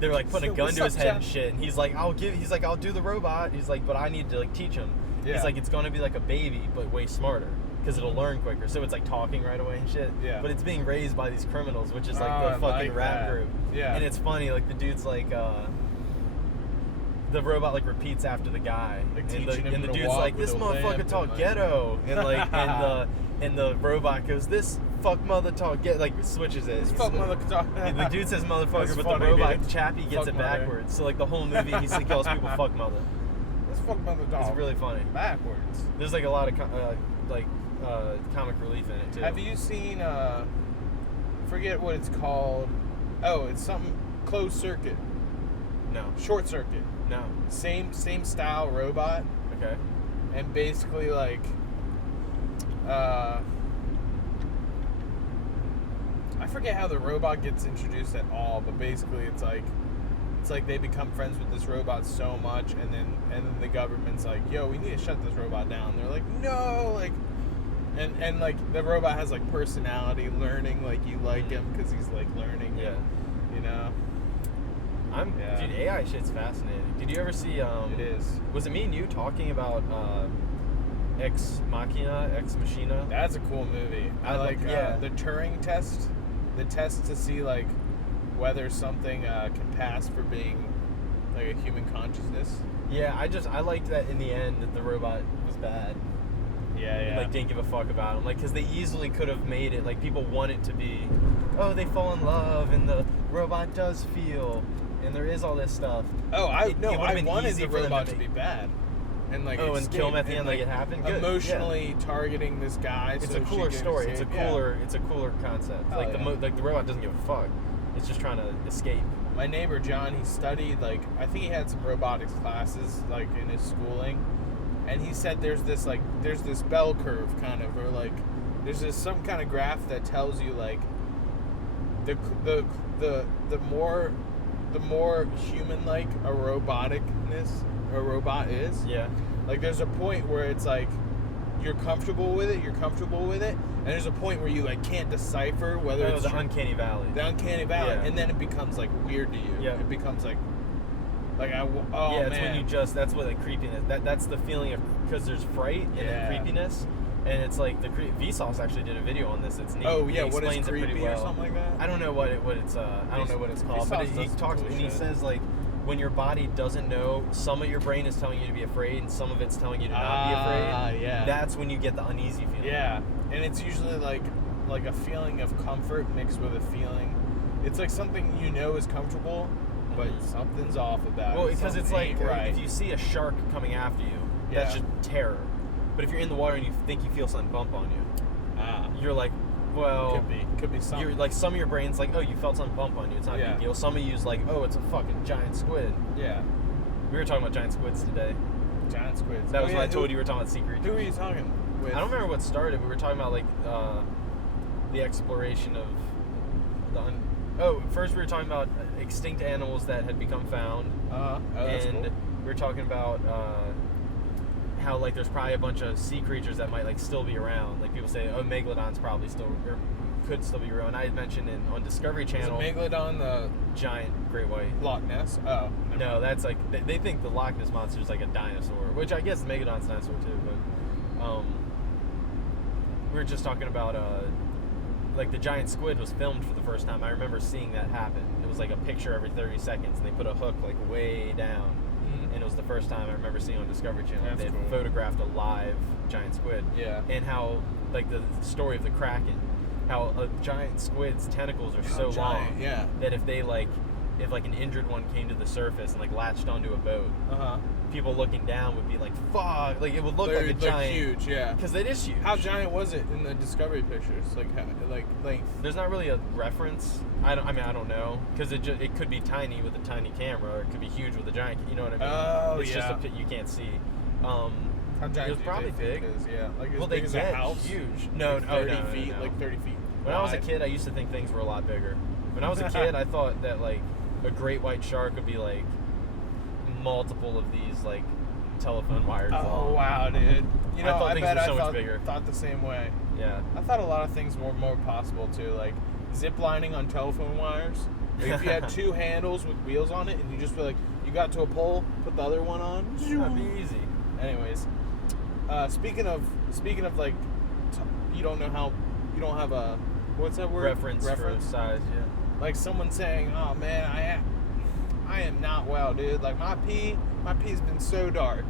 they're like putting a gun to his head and shit. And he's like, I'll do the robot. He's like, but I need to like teach him. Yeah. He's like, it's going to be like a baby, but way smarter. Because it'll learn quicker, so it's like talking right away and shit. Yeah. But it's being raised by these criminals, which is like the fucking rap group. Yeah. And it's funny, like the dude's like, the robot like repeats after the guy, like and the dude's like, this motherfucker talk ghetto, and like, and the robot goes, this fuck mother talk ghetto, like switches it. This fuck mother talk. The dude says motherfucker, That's but funny, the robot dude. Chappie gets it backwards. So like the whole movie, he calls people fuck mother. This fuck mother dog. It's really funny. Backwards. There's like a lot of comic relief in it too. Have you seen forget what it's called? Oh, it's something Closed Circuit. No. Short Circuit. No. Same style robot. Okay. and basically like I forget how the robot gets introduced at all, but basically it's like they become friends with this robot so much, and then the government's like, yo, we need to shut this robot down. They're like, no, like, and like the robot has like personality, learning, like you like him because he's like learning. Yeah. You know. Dude, AI shit's fascinating. Did you ever see? It is. Was it me and you talking about Ex Machina? That's a cool movie. I like the Turing test. The test to see like whether something can pass for being like a human consciousness. Yeah, I liked that in the end that the robot was bad. Yeah. And, like, didn't give a fuck about him. Like, because they easily could have made it, like, people want it to be, oh, they fall in love, and the robot does feel, and there is all this stuff. Oh, I wanted the robot to be bad. And, like, and kill him at the end, like it happened? Good. Emotionally targeting this guy. It's a cooler story. It's a cooler concept. Oh, like, the robot doesn't give a fuck. It's just trying to escape. My neighbor, John, he studied, like, I think he had some robotics classes, like, in his schooling. And he said there's this bell curve kind of, or like there's some kind of graph that tells you like the more human like a robot is. Yeah. Like there's a point where it's like you're comfortable with it, and there's a point where you like can't decipher whether it's the uncanny valley. The uncanny valley, yeah. And then it becomes like weird to you. Yeah. It becomes like it's when you that's what like creepiness. That's the feeling of, because there's fright and then creepiness, and it's like Vsauce actually did a video on this. It's neat. Oh yeah, he what is explains creepy it pretty well. Or something like that? I don't know what it's I don't know what it's called, but he talks and he says like when your body doesn't know, some of your brain is telling you to be afraid, and some of it's telling you to not be afraid. Yeah. That's when you get the uneasy feeling. Yeah, and it's usually like a feeling of comfort mixed with a feeling. It's like something you know is comfortable, but something's off about it. Well, because it's like right. If you see a shark coming after you, that's just terror. But if you're in the water and you think you feel something bump on you, you're like, well, could be something. You're like, some of your brain's like, oh, you felt something bump on you. It's not a big deal. Some of you's like, oh, it's a fucking giant squid. Yeah. We were talking about giant squids today. Giant squids. That was when I told you we were talking about sea creatures. Who were you talking with? I don't remember what started. We were talking about like the exploration of first we were talking about extinct animals that had become found. That's and cool. we were talking about how like there's probably a bunch of sea creatures that might like still be around. Like people say, oh, megalodons probably still or could still be around. I had mentioned on Discovery Channel. Is megalodon the giant great white? Loch Ness? Oh. No, that's like they think the Loch Ness monster is like a dinosaur, which I guess the megalodon's a dinosaur too. But we were just talking about like the giant squid was filmed for the first time. I remember seeing that happen. It was like a picture every 30 seconds, and they put a hook like way down. And it was the first time I remember seeing on Discovery Channel. That's they had cool. photographed a live giant squid. Yeah. And how, like the story of the Kraken, how a giant squid's tentacles are so long that if an injured one came to the surface and like latched onto a boat, people looking down would be like, fuck, like it would look like a giant. Huge, yeah. Because it is huge. How giant was it in the Discovery pictures? Like length? There's not really a reference. I don't know, because it could be tiny with a tiny camera, or it could be huge with a giant. You know what I mean? Oh, it's just you can't see. How giant? It was probably big. It is, yeah. Like well, big as a house. Huge. No, like 30 feet. No. Like 30 feet. When I was a kid, I used to think things were a lot bigger. When I was a kid, I thought that like a great white shark would be like multiple of these like telephone wires. Oh wow, dude! You know, I bet things were so much bigger. Thought the same way. Yeah. I thought a lot of things were more possible too, like zip lining on telephone wires. Like if you had two handles with wheels on it, and you just feel like you got to a pole, put the other one on. That'd be easy. Anyways, speaking of like, you don't have a what's that word? Reference for size, yeah. Like someone saying, "Oh man, I am not well, dude. Like my pee's been so dark,"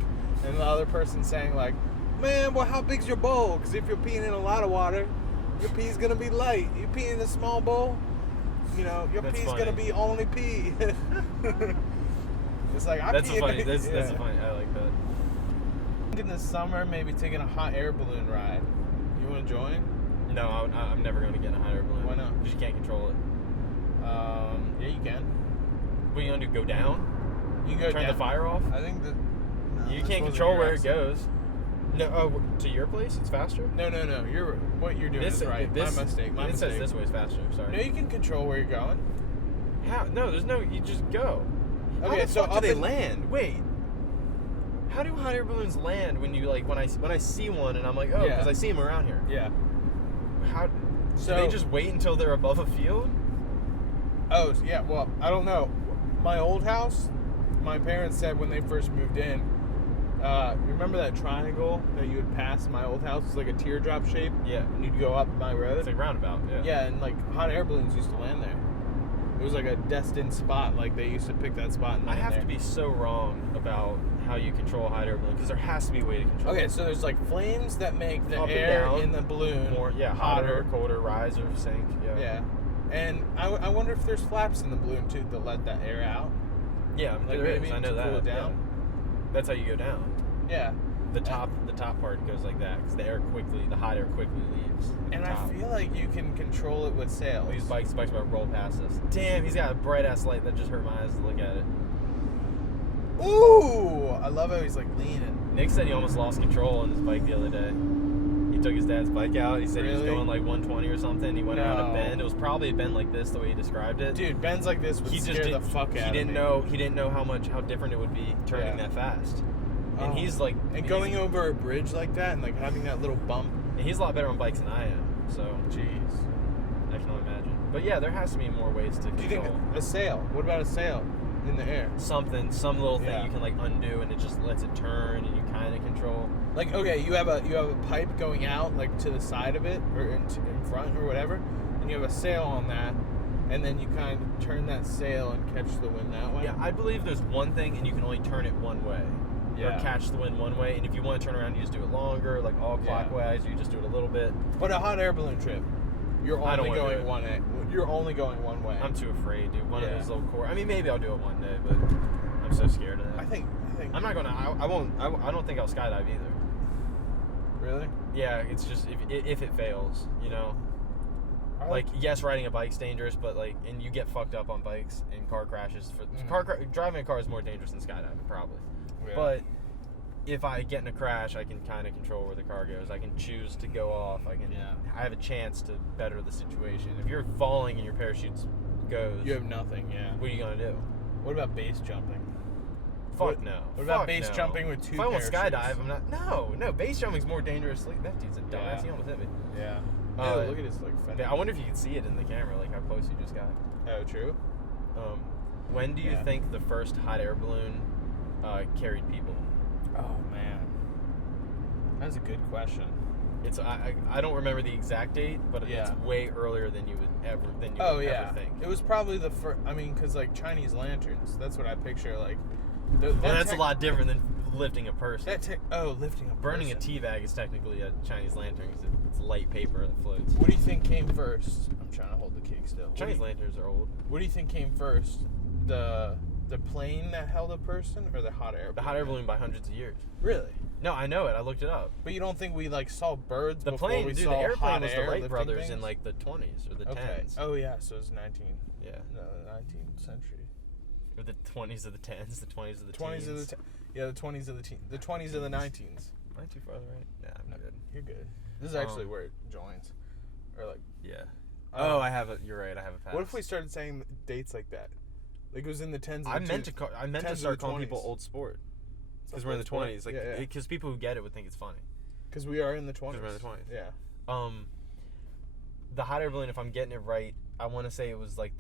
and the other person saying like, "Man, well, how big's your bowl? Because if you're peeing in a lot of water, your pee's gonna be light. You pee in a small bowl, you know, your pee's gonna be only pee." It's like that's a funny. That's a funny. I like that. In the summer, maybe taking a hot air balloon ride. You want to join? No, I'm never gonna get in a hot air balloon. Why not? Because you can't control it. Yeah, you can. What are you gonna do? Go down? You go turn down. The fire off? I think that you can't control where it goes. No, to your place, it's faster? No. What you're doing is right. My mistake. It says this way is faster. Sorry. No, you can control where you're going. How? No, there's no. You just go. Okay, how the fuck do they land? Wait. How do hot air balloons land when you when I see one and I'm like, oh, because I see them around here. Yeah. How? So do they just wait until they're above a field? Oh yeah. Well, I don't know. My old house, my parents said when they first moved in. You remember that triangle that you would pass in my old house? It's like a teardrop shape. Yeah. And you'd go up my road. It's like roundabout. Yeah. Yeah, and hot air balloons used to land there. It was like a destined spot. Like they used to pick that spot. And I have to be so wrong about how you control a hot air balloon because there has to be a way to control. Okay, so there's flames that make the up air and down, in the balloon more hotter, colder, rise or sink. Yeah. Yeah. And I wonder if there's flaps in the balloon too to let that air out. Yeah, there is. I know that. Cool it down. Yeah. That's how you go down. Yeah. The top part goes like that because the hot air quickly leaves. And I feel like you can control it with sails. These bikes about to roll past us. Damn, he's got a bright ass light that just hurt my eyes to look at it. Ooh, I love how he's leaning. Nick said he almost lost control on his bike the other day. He took his dad's bike out. He said he was going 120 or something. He went around a bend. It was probably a bend like this, the way he described it. Dude, bends like this would scare the fuck out of me. He didn't know how different it would be turning that fast. And he's going over a bridge like that and having that little bump. And he's a lot better on bikes than I am. So, jeez, I can only imagine. But yeah, there has to be more ways to control. Do you think a sail? What about a sail in the air? Some little thing you can undo and it just lets it turn and you kind of control. Okay, you have a pipe going out to the side of it or in front or whatever, and you have a sail on that. And then you kind of turn that sail and catch the wind that way. Yeah, I believe there's one thing and you can only turn it one way. Yeah. Or catch the wind one way, and if you want to turn around, you just do it longer, all clockwise. You just do it a little bit. But a hot air balloon trip, you're only going one way. You're only going one way. I'm too afraid, dude. One of those little core. I mean, maybe I'll do it one day, but I'm so scared of that. I think I'm not gonna. I won't. I don't think I'll skydive either. Really? Yeah, it's just if it fails, yes, riding a bike's dangerous, but and you get fucked up on bikes and car crashes. Driving a car is more dangerous than skydiving, probably. Yeah. But if I get in a crash, I can kind of control where the car goes. I can choose to go off. I have a chance to better the situation. If you're falling and your parachute goes, you have nothing. Yeah. What are you gonna do? What about base jumping? Fuck no. What about base jumping with two parachutes? If I want skydive, I'm not. No. Base jumping's more dangerous. That dude's a dumbass. He almost hit me. Yeah. Look at his fender. I wonder if you can see it in the camera, how close you just got. Oh, true. When do you think the first hot air balloon carried people? Oh man, that's a good question. It's I don't remember the exact date, but it's way earlier than you would ever think. It was probably the first. I mean, because Chinese lanterns. That's what I picture. That's a lot different than lifting a person. Lifting a person. Burning a tea bag is technically a Chinese lantern because it's light paper that floats. What do you think came first? I'm trying to hold the cake still. Chinese lanterns are old. What do you think came first? The plane that held a person or the hot air balloon? The hot air balloon by hundreds of years. Really? No, I know it. I looked it up. But you don't think we saw birds the before plane, we dude, saw the airplane hot was air the Wright brothers things? in the 20s or the 10s. Oh yeah, so it's 19th. Yeah. No, the 19th century. Or the 20s of the 10s, the 20s of the 20s teens. of the the 20s of the 20s of the 19s. Am I too far right? Yeah, I'm good. You're good. This is actually where it joins. Or yeah. I have it. You're right. I have a pass. What if we started saying dates like that? It was in the 10s. I meant to start calling people old sport because we're in the 20s. Because people who get it would think it's funny. Because we are in the 20s. Because we're in the 20s. Yeah. The hot air balloon, if I'm getting it right, I want to say it was the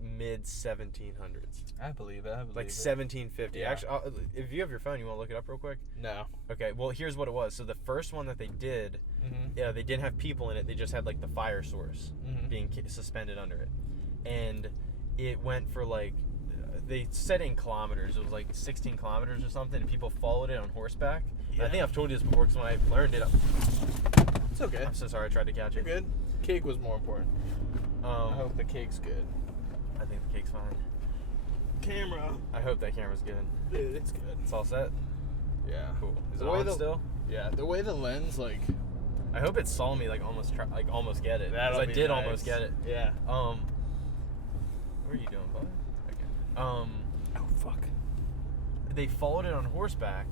mid 1700s. I believe it. 1750. Yeah. Actually, if you have your phone, you want to look it up real quick? No. Okay. Well, here's what it was. So the first one that they did, they didn't have people in it. They just had the fire source being suspended under it, and it went for they said in kilometers. It was 16 kilometers or something, and people followed it on horseback. Yeah. I think I've told you this before because when I learned it, it's okay. I'm so sorry I tried to catch it. You're good. Cake was more important. I hope the cake's good. I think the cake's fine. Camera. I hope that camera's good. Dude, it's good. It's all set? Yeah. Cool. Is it on still? Yeah. The way the lens, I hope it saw me, almost get it. Because I did almost get it. Yeah. What are you doing, bud? Okay. Oh, fuck. They followed it on horseback,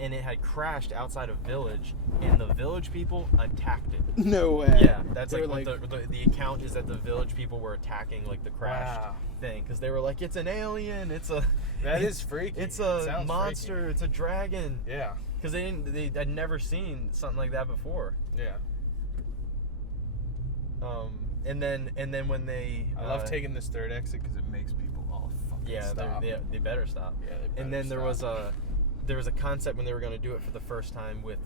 and it had crashed outside a village, and the village people attacked it. No way. Yeah, that's like what the account is, that the village people were attacking like the crashed thing, because they were like, it's an alien, that is freaky. It's a monster, freaky. It's a dragon. Yeah. Because they had never seen something like that before. Yeah. And then when they I love taking this third exit because it makes people all fucking stop. They better stop. Yeah, they better and then stop. there was a concept when they were going to do it for the first time with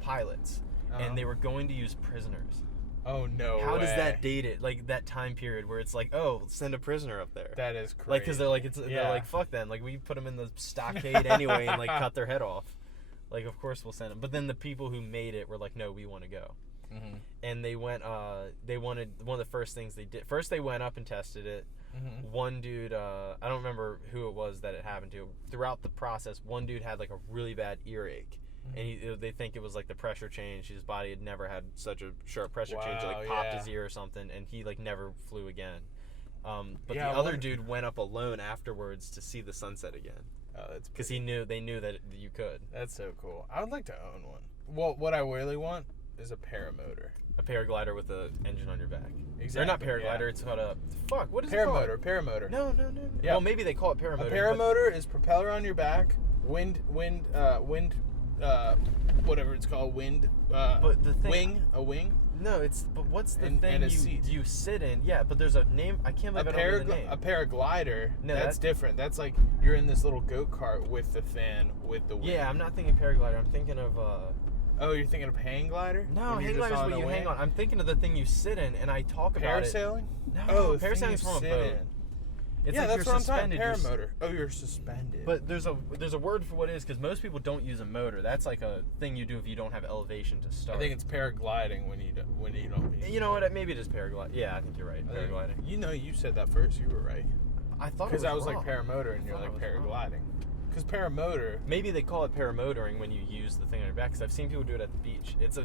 pilots, and they were going to use prisoners. Oh no! How does that date it? Like that time period where it's like, oh, send a prisoner up there. That is crazy. Like, because they're like, fuck them. Like, we put them in the stockade anyway and like cut their head off. Like, of course we'll send them. But then the people who made it were like, no, we want to go. Mm-hmm. And they went. They wanted, one of the first things they did. First, they went up and tested it. Mm-hmm. One dude, I don't remember who it was that it happened to. Throughout the process, one dude had like a really bad earache, and they think it was like the pressure change. His body had never had such a sharp pressure change. It like popped his ear or something, and he like never flew again. But the other dude went up alone afterwards to see the sunset again. Oh, that's because they knew that you could. That's so cool. I would like to own one. Well, what I really want is a paramotor. A paraglider with an engine on your back. Exactly. They're not paraglider. It's called a what is it called? Paramotor. No. Yeah. Well, maybe they call it paramotor. A paramotor is propeller on your back, wind, whatever it's called, wind. But the thing, a wing. No, but what's the thing and you sit in? Yeah, but there's a name. I can't believe I don't know the name. A paraglider. No, that's different. That's like you're in this little go-kart with the fan with the wing. Yeah, I'm not thinking paraglider. I'm thinking of. Oh, you're thinking of hang glider? No, hang glider is what you hang on. I'm thinking of the thing you sit in, and I talk about it. Parasailing? No, parasailing is from a boat. It's like that's you're what suspended. I'm talking. Paramotor. Oh, you're suspended. But there's a word for what it is, because most people don't use a motor. That's like a thing you do if you don't have elevation to start. I think it's paragliding when you don't. You know what? Maybe it is paragliding. Yeah, I think you're right. Paragliding. You said that first. You were right. I thought because I was like paramotor, and you're like paragliding. Because paramotor. Maybe they call it paramotoring when you use the thing on your back. Because I've seen people do it at the beach. It's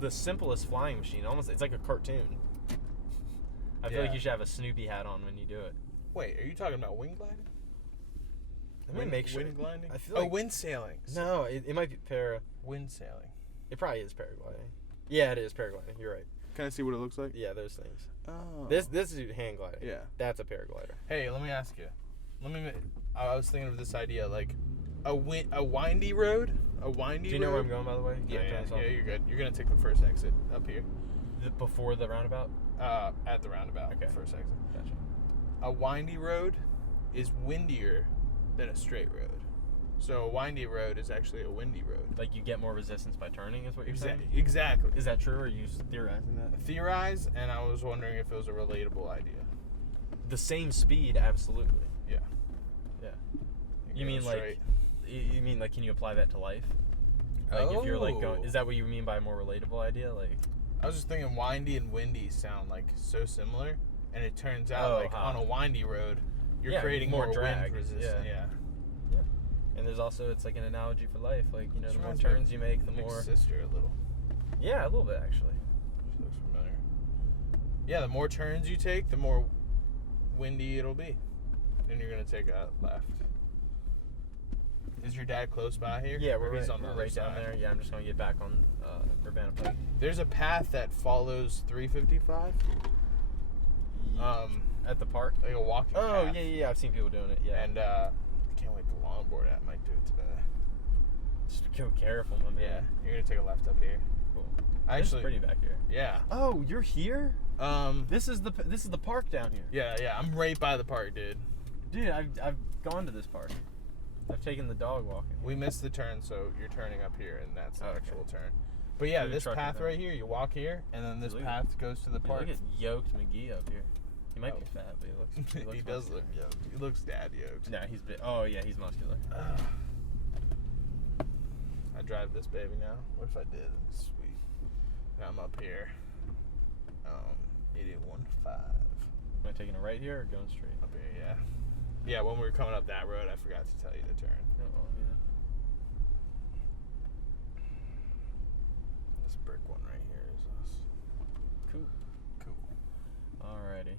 the simplest flying machine. Almost, it's like a cartoon. I feel like you should have a Snoopy hat on when you do it. Wait, are you talking about wing gliding? Let me make sure. Wind gliding? I feel like wind sailing. No, it might be wind sailing. It probably is paragliding. Yeah, it is paragliding. You're right. Can I see what it looks like? Yeah, those things. Oh. This is hang gliding. Yeah. That's a paraglider. Hey, let me ask you. I was thinking of this idea, like a windy road. A windy road. Do you know where I'm going, by the way? Yeah, you're good. You're going to take the first exit up here. Before the roundabout? At the roundabout. Okay. First exit. Gotcha. A windy road is windier than a straight road. So a windy road is actually a windy road. Like you get more resistance by turning, is what you're saying? Exactly. Is that true, or are you theorizing that? Theorize, and I was wondering if it was a relatable idea. The same speed, absolutely. Yeah. Yeah. You mean like can you apply that to life? Like if you're like going, is that what you mean by a more relatable idea? Like I was just thinking windy and windy sound like so similar, and it turns out on a windy road you're creating more drag. Wind resistance. Yeah. And there's also, it's like an analogy for life. Like, you know, the more turns you make, the more. Sister a little. Yeah, a little bit actually. She looks familiar. Yeah, the more turns you take, the more windy it'll be. Then you're gonna take a left. Is your dad close by here? Yeah, we're right down there. Yeah, I'm just gonna get back on Urbana Pike. There's a path that follows 355. At the park, like a walking path. Oh yeah, I've seen people doing it. Yeah, and I can't wait the longboard app might do it today. Just be careful, my man. Yeah, you're gonna take a left up here. Cool. Actually, it's pretty back here. Yeah. Oh, you're here? This is the park down here. Yeah. I'm right by the park, dude. Dude, I've gone to this park. I've taken the dog walking. We missed the turn, so you're turning up here, and that's the actual turn. But yeah, this path right here, you walk here, and then this path goes to the park. Look at yoked McGee up here. He might be fat, but he looks he does look yoked. He looks dad yoked. Nah, he's big. Oh yeah, he's muscular. I drive this baby now. What if I did? Sweet. Now I'm up here. 8815. Am I taking a right here or going straight? Up here, yeah. Yeah, when we were coming up that road, I forgot to tell you to turn. Oh, yeah. This brick one right here is us. Cool. Alrighty.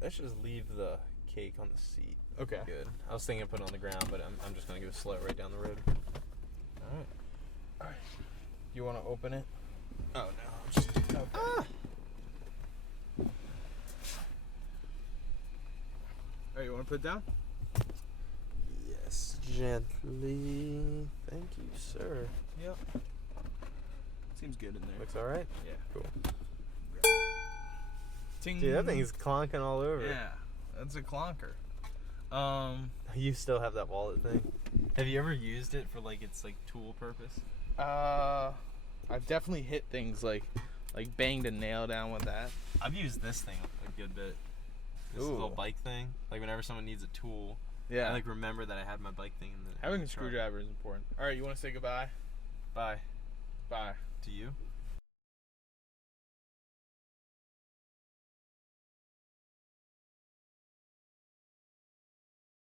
Let's just leave the cake on the seat. Okay. Good. I was thinking of putting it on the ground, but I'm just gonna go slow right down the road. Alright. You want to open it? Oh, no. Okay. Alright, you want to put it down? Yes, gently. Thank you, sir. Yep. Seems good in there. Looks alright? Yeah. Cool. Ting. Dude, that thing's clonking all over. Yeah, that's a clonker. You still have that wallet thing? Have you ever used it for like its like tool purpose? I've definitely hit things like banged a nail down with that. I've used this thing a good bit. This little bike thing. Like whenever someone needs a tool, Yeah. I like remember that I had my bike thing in the Having a truck. screwdriver is important. All right, you want to say goodbye? Bye. Bye. To you?